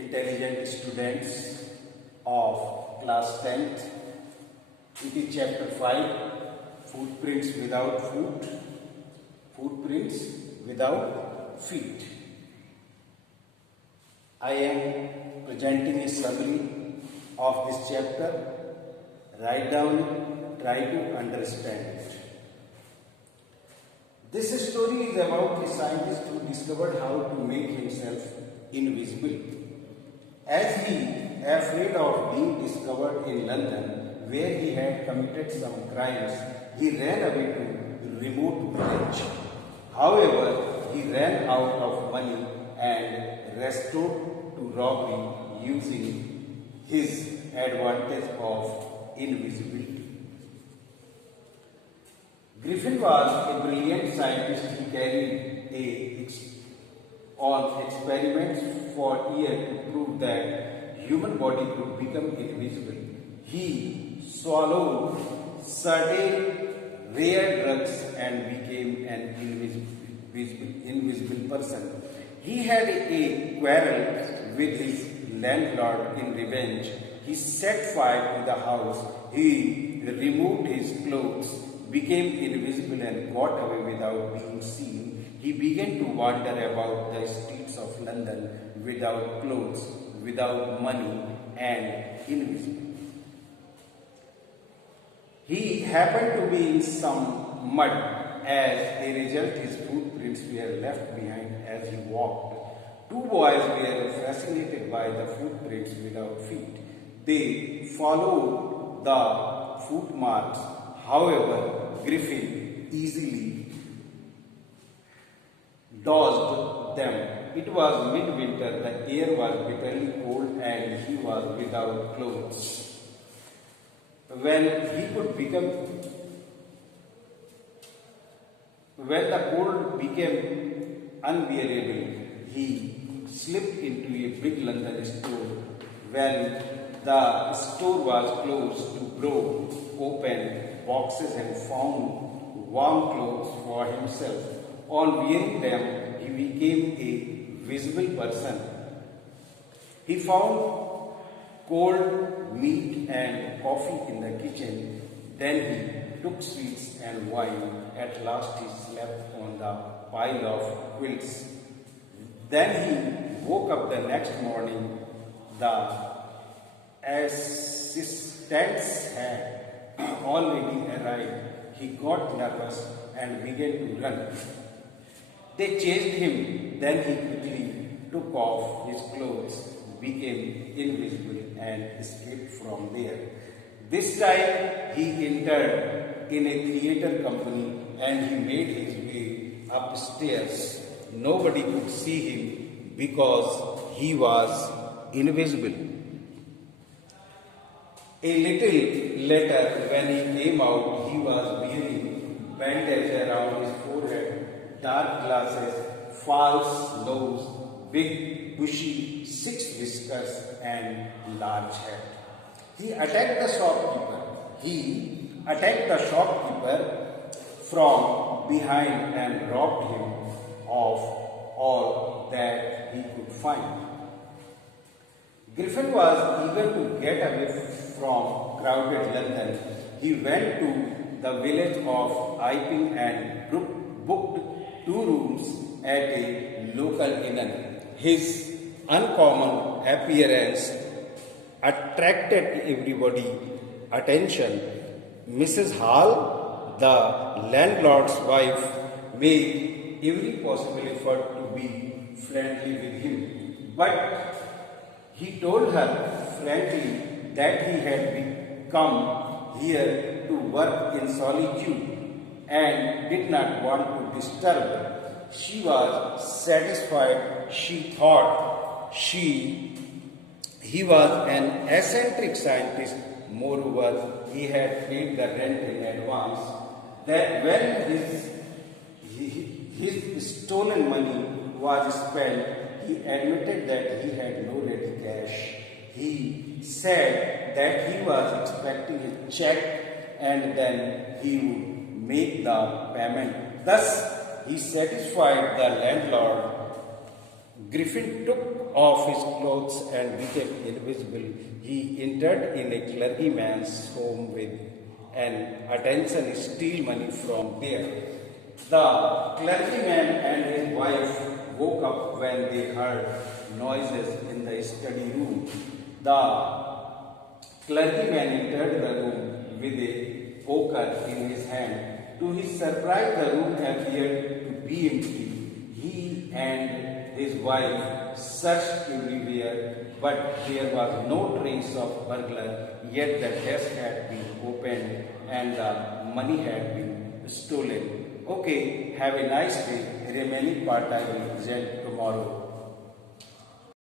intelligent students of class 10th. It is chapter 5, footprints without foot, footprints without feet. I am presenting a summary of this chapter. Write down it, try to understand it. This story is about a scientist who discovered how to make himself invisible. As he, afraid of being discovered in London, where he had committed some crimes, he ran away to a remote village. However, he ran out of money and resorted to robbery using his advantage of invisibility. Griffin was a brilliant scientist. He carried on experiments for years to prove that human body could become invisible. He swallowed certain rare drugs and became an invisible person. He had a quarrel with his landlord. In revenge, he set fire to the house. He removed his clothes, became invisible and got away without being seen. He began to wander about the streets of London without clothes, without money and invisible. He happened to be in some mud. As a result, his footprints were left behind as he walked. Two boys were fascinated by the footprints without feet. They followed the footmarks. However, Griffin easily dodged them. It was midwinter, the air was bitterly cold and he was without clothes. When the cold became unbearable, he slipped into a big London store. When the store was closed, to broke open boxes and found warm clothes for himself. On wearing them, he became a visible person. He found cold meat and coffee in the kitchen. Then he took sweets and wine. At last he slept on the pile of quilts. Then he woke up the next morning. The assistants had already arrived. He got nervous and began to run. They chased him. Then he quickly took off his clothes, became invisible and escaped from there. This time he entered in a theatre company and he made his way upstairs. Nobody could see him because he was invisible. A little later, when he came out, he was wearing bandage around his forehead, dark glasses, false nose, big bushy 6 whiskers and large hat. He attacked the shopkeeper from behind and robbed him of all that he could find. Griffin was eager to get away from crowded London. He went to the village of Iping and booked 2 rooms at a local inn. His uncommon appearance attracted everybody's attention. Mrs. Hall, the landlord's wife, made every possible effort to be friendly with him. But he told her frankly that he had come here to work in solitude and did not want to disturb her. She was satisfied. She thought he was an eccentric scientist. Moreover, he had paid the rent in advance. That when his stolen money was spent, he admitted that he had no ready cash. He said that he was expecting a check and then he would make the payment. Thus, he satisfied the landlord. Griffin took off his clothes and became invisible, he entered in a clergyman's home with an intention to steal money from there. The clergyman and his wife woke up when they heard noises in the study room. The clergyman entered the room with a poker in his hand. To his surprise, the room appeared to be empty. He and his wife searched everywhere, but there was no trace of burglar, yet the desk had been opened and the money had been stolen. Okay, have a nice day. Remaining part I will present tomorrow.